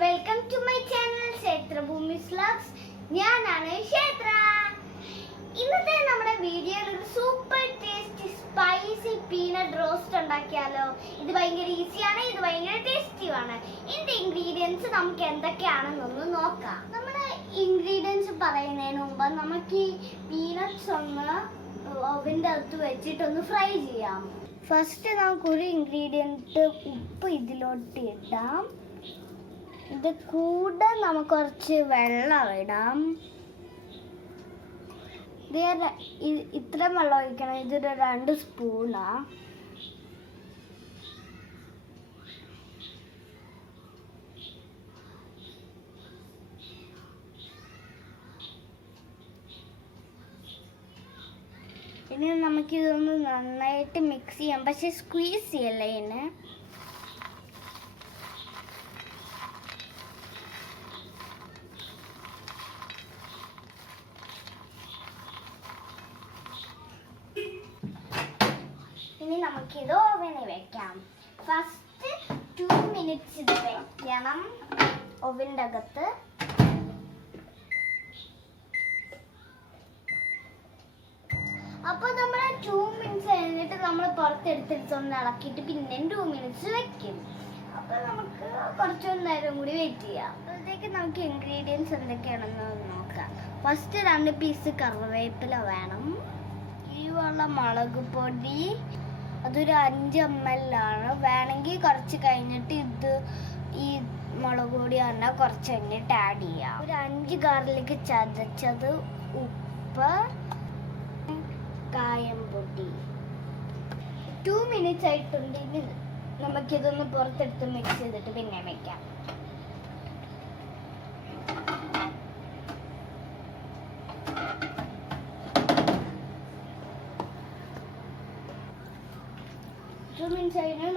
welcome to my channel KshethraBhoomi'sVlogs. ഞാനാണ് ക്ഷേത്ര. ഇന്നത്തെ നമ്മുടെ വീഡിയോയിൽ ഒരു super tasty spicy peanut roast ഉണ്ടാക്കിയാലോ. ഇത് ഭയങ്കര ഈസിയാണ്, ഇത് ഭയങ്കര ടേസ്റ്റിയുമാണ്. ഇതിന്റെ ഇൻഗ്രീഡിയൻസ് നമുക്ക് എന്തൊക്കെയാണെന്നൊന്ന് നോക്കാം. നമ്മുടെ ഇൻഗ്രീഡിയൻസ് പറയുന്നതിന് മുമ്പ് നമുക്ക് ഈ പീനട്ട്സ് ഒന്ന് ഓവൻ്റെ അകത്ത് വെച്ചിട്ടൊന്ന് ഫ്രൈ ചെയ്യാം. ഫസ്റ്റ് നമുക്കൊരു ഇൻഗ്രീഡിയൻറ്റ് ഉപ്പ് ഇതിലോട്ട് ഇടാം. ഇത് കൂടെ നമുക്ക് കുറച്ച് വെള്ളം ഇടാം. ഇത്ര വെള്ളം ഒഴിക്കണം. ഇതൊരു 2 സ്പൂണാ. ഇനി നമുക്കിതൊന്ന് നന്നായിട്ട് മിക്സ് ചെയ്യാം, പക്ഷെ സ്ക്വീസ് ചെയ്യല്ലേ ഇതിനെ. ഇനി നമുക്കിത് ഓവനിൽ വെക്കാം. ഫസ്റ്റ് 2 മിനിറ്റ്സ് ഇത് വെക്കണം ഓവൻ്റെ അകത്ത്. അപ്പോൾ നമ്മൾ 2 മിനിറ്റ്സ് കഴിഞ്ഞിട്ട് നമ്മൾ പുറത്തെടുത്തൊന്ന് ഇളക്കിയിട്ട് പിന്നെ 2 മിനിറ്റ്സ് വെക്കും. അപ്പോൾ നമുക്ക് കുറച്ച് നേരം കൂടി വെയിറ്റ് ചെയ്യാം. അപ്പോഴത്തേക്ക് നമുക്ക് ഇൻഗ്രീഡിയൻസ് എന്തൊക്കെയാണെന്ന് നോക്കാം. ഫസ്റ്റ് 2 പീസ് കറിവേപ്പില വേണം. എരിവുള്ള മുളക് പൊടി അതൊരു 5 ml ആണ്. വേണമെങ്കിൽ കുറച്ച് കഴിഞ്ഞിട്ട് ഈ മുളക് പൊടി പറഞ്ഞാൽ കുറച്ച് കഴിഞ്ഞിട്ട് ആഡ് ചെയ്യാം. ഒരു 5 ഗാർലിക് ചതച്ചത്, ഉപ്പ്, കായം പൊടി. 2 മിനിറ്റ്സ് ആയിട്ടുണ്ട്. ഇനി നമുക്കിതൊന്ന് പുറത്തെടുത്ത് മിക്സ് ചെയ്തിട്ട് പിന്നെ വെക്കാം.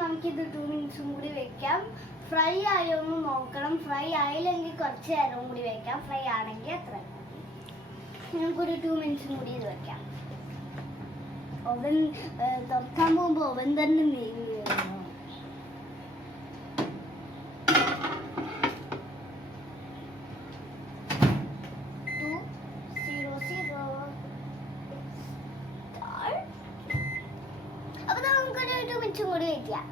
നമുക്കിത് 2 മിനിറ്റ്സും കൂടി വെക്കാം. ഫ്രൈ ആയോ എന്ന് നോക്കണം. ഫ്രൈ ആയില്ലെങ്കിൽ കുറച്ച് നേരവും കൂടി വെക്കാം. ഫ്രൈ ആണെങ്കിൽ അത്ര. നമുക്കൊരു 2 മിനിറ്റ്സും കൂടി ഇത് വെക്കാം. ഓവൻ തുറക്കാൻ പോകുമ്പോൾ ഓവൻ തന്നെ നീങ്ങി വരുന്നു. കൂടി വയ്ക്കാം.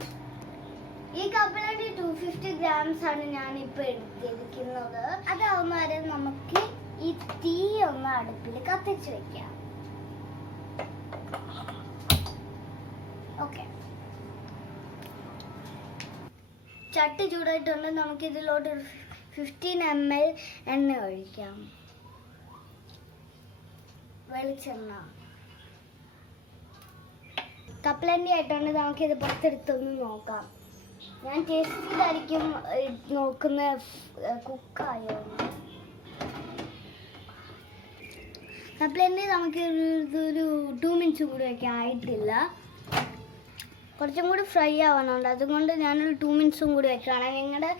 ഈ കപ്പിലായിട്ട് 250 grams ആണ് ഞാനിപ്പോൾ എടുത്തിരിക്കുന്നത്. അതാവുന്ന വരെ നമുക്ക് ഈ തീ ഒന്ന് അടുപ്പിൽ കത്തിച്ച് വെക്കാം. ഓക്കെ, ചട്ടി ചൂടായിട്ടുണ്ട്. നമുക്ക് ഇതിലോട്ട് 15 ml എണ്ണ ഒഴിക്കാം. വെളിച്ചെണ്ണ കപ്പലണ്ടി ആയിട്ടുണ്ട്. നമുക്കിത് പുറത്തെടുത്തൊന്ന് നോക്കാം. ഞാൻ ടേസ്റ്റ് ചെയ്തായിരിക്കും നോക്കുന്ന കുക്കായോ. കപ്പലണ്ടി നമുക്ക് ഒരു 2 മിനിറ്റ്സ് കൂടി വയ്ക്കാൻ ആയിട്ടില്ല. കുറച്ചും കൂടി ഫ്രൈ ആവാനുണ്ട്. അതുകൊണ്ട് ഞാനൊരു 2 മിനിറ്റ്സും കൂടി വെക്കുകയാണ്. നിങ്ങളുടെ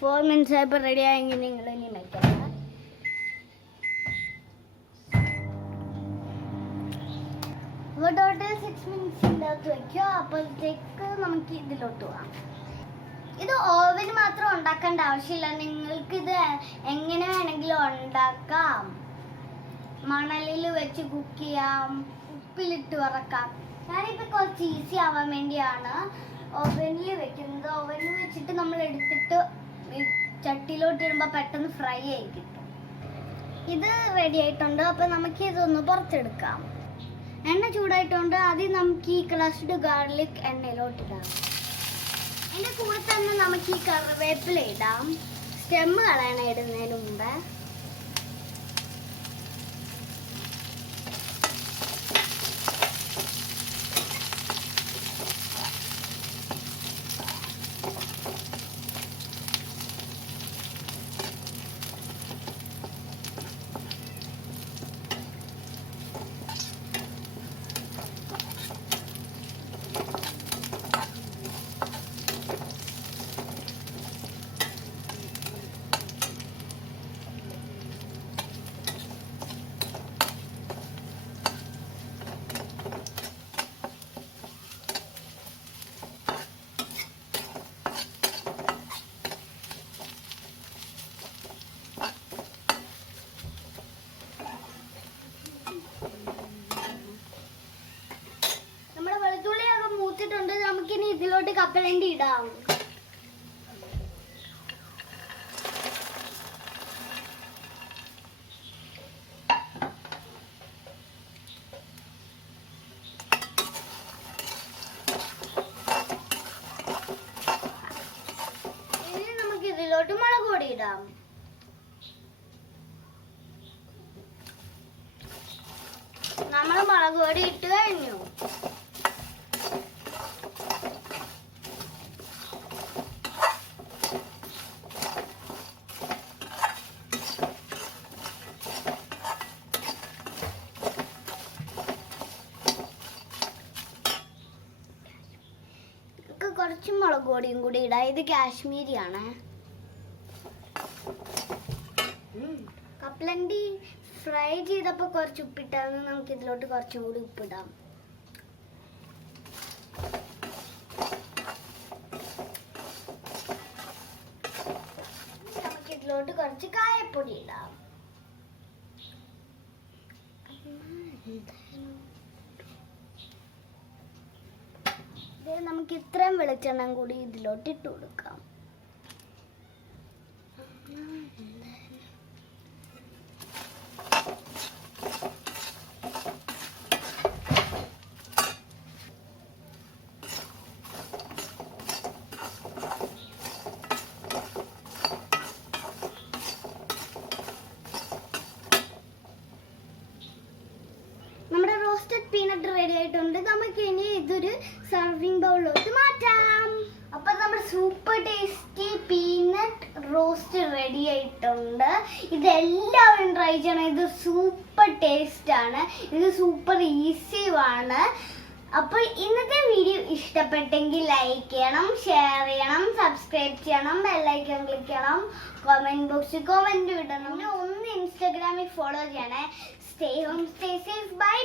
4 മിനിറ്റ്സ് ആയപ്പോൾ റെഡി ആയെങ്കിൽ നിങ്ങൾ ഇനി വയ്ക്കാം. അപ്പോൾ ടോട്ടൽ 6 മിനിറ്റ്സിൻ്റെ അകത്ത് വയ്ക്കുക. അപ്പോഴത്തേക്ക് നമുക്ക് ഇതിലോട്ട് പോകാം. ഇത് ഓവൻ മാത്രം ഉണ്ടാക്കേണ്ട ആവശ്യമില്ല. നിങ്ങൾക്കിത് എങ്ങനെ വേണമെങ്കിലും ഉണ്ടാക്കാം. മണലിൽ വെച്ച് കുക്ക് ചെയ്യാം, ഉപ്പിലിട്ട് വറക്കാം. ഞാനിപ്പോൾ കുറച്ച് ഈസി ആവാൻ വേണ്ടിയാണ് ഓവനിൽ വെക്കുന്നത്. ഓവനിൽ വെച്ചിട്ട് നമ്മൾ എടുത്തിട്ട് ചട്ടിയിലോട്ട് ഇടുമ്പോൾ പെട്ടെന്ന് ഫ്രൈ ആയി കിട്ടും. ഇത് റെഡി ആയിട്ടുണ്ട്. അപ്പോൾ നമുക്ക് ഇതൊന്ന് പുറത്തെടുക്കാം. എണ്ണ ചൂടായിട്ടുണ്ട്. ആദ്യം നമുക്ക് ഈ ക്രഷ്ഡ് ഗാർലിക് എണ്ണയിലോട്ടിടാം. അതിൻ്റെ കൂടെ തന്നെ നമുക്ക് ഈ കറിവേപ്പില ഇടാം. സ്റ്റെമ്മ് കളയണം ഇടുന്നതിന് മുമ്പ്. നമുക്കിനി ഇതിലോട്ട് കപ്പലണ്ടി ഇടാം. ഇനി നമുക്ക് ഇതിലോട്ട് മുളക് പൊടി ഇടാം. നമ്മൾ മുളക് പൊടി ഇട്ട് കഴിഞ്ഞു. കുറച്ച് മുളക് പൊടിയും കൂടി ഇടാം. ഇത് കാശ്മീരിയാണ്. കപ്പലണ്ടി ഫ്രൈ ചെയ്തപ്പോൾ കുറച്ച് ഉപ്പിട്ടാന്ന് നമുക്ക് ഇതിലോട്ട് കുറച്ചും കൂടി ഉപ്പിടാം. നമുക്ക് ഇതിലോട്ട് കുറച്ച് കായപ്പൊടി ഇടാം. നമുക്ക് ഇത്രയും വെളിച്ചെണ്ണ കൂടി ഇതിലോട്ട് ഇട്ട് കൊടുക്കാം. നമ്മുടെ റോസ്റ്റഡ് പീനട്ട് റെഡി ആയിട്ടുണ്ട്. നമുക്ക് ഇനി ഇതൊരു സർവിംഗ് ബൗളിലോട്ട് മാറ്റാം. അപ്പൊ നമ്മുടെ super tasty peanut roast ready ആയിട്ടുണ്ട്. ഇതെല്ലാവരും ട്രൈ ചെയ്യണം. ഇത് സൂപ്പർ ടേസ്റ്റ് ആണ്. ഇത് സൂപ്പർ ഈസിയുമാണ്. അപ്പോൾ ഇന്നത്തെ വീഡിയോ ഇഷ്ടപ്പെട്ടെങ്കിൽ ലൈക്ക് ചെയ്യണം, ഷെയർ ചെയ്യണം, സബ്സ്ക്രൈബ് ചെയ്യണം, ബെല്ലൈക്കൺ ക്ലിക്ക് ചെയ്യണം, കമന്റ് ബോക്സിൽ കമന്റ് ഇടണം. ഒന്ന് ഇൻസ്റ്റാഗ്രാമിൽ ഫോളോ ചെയ്യണേ. Stay home, stay safe, bye.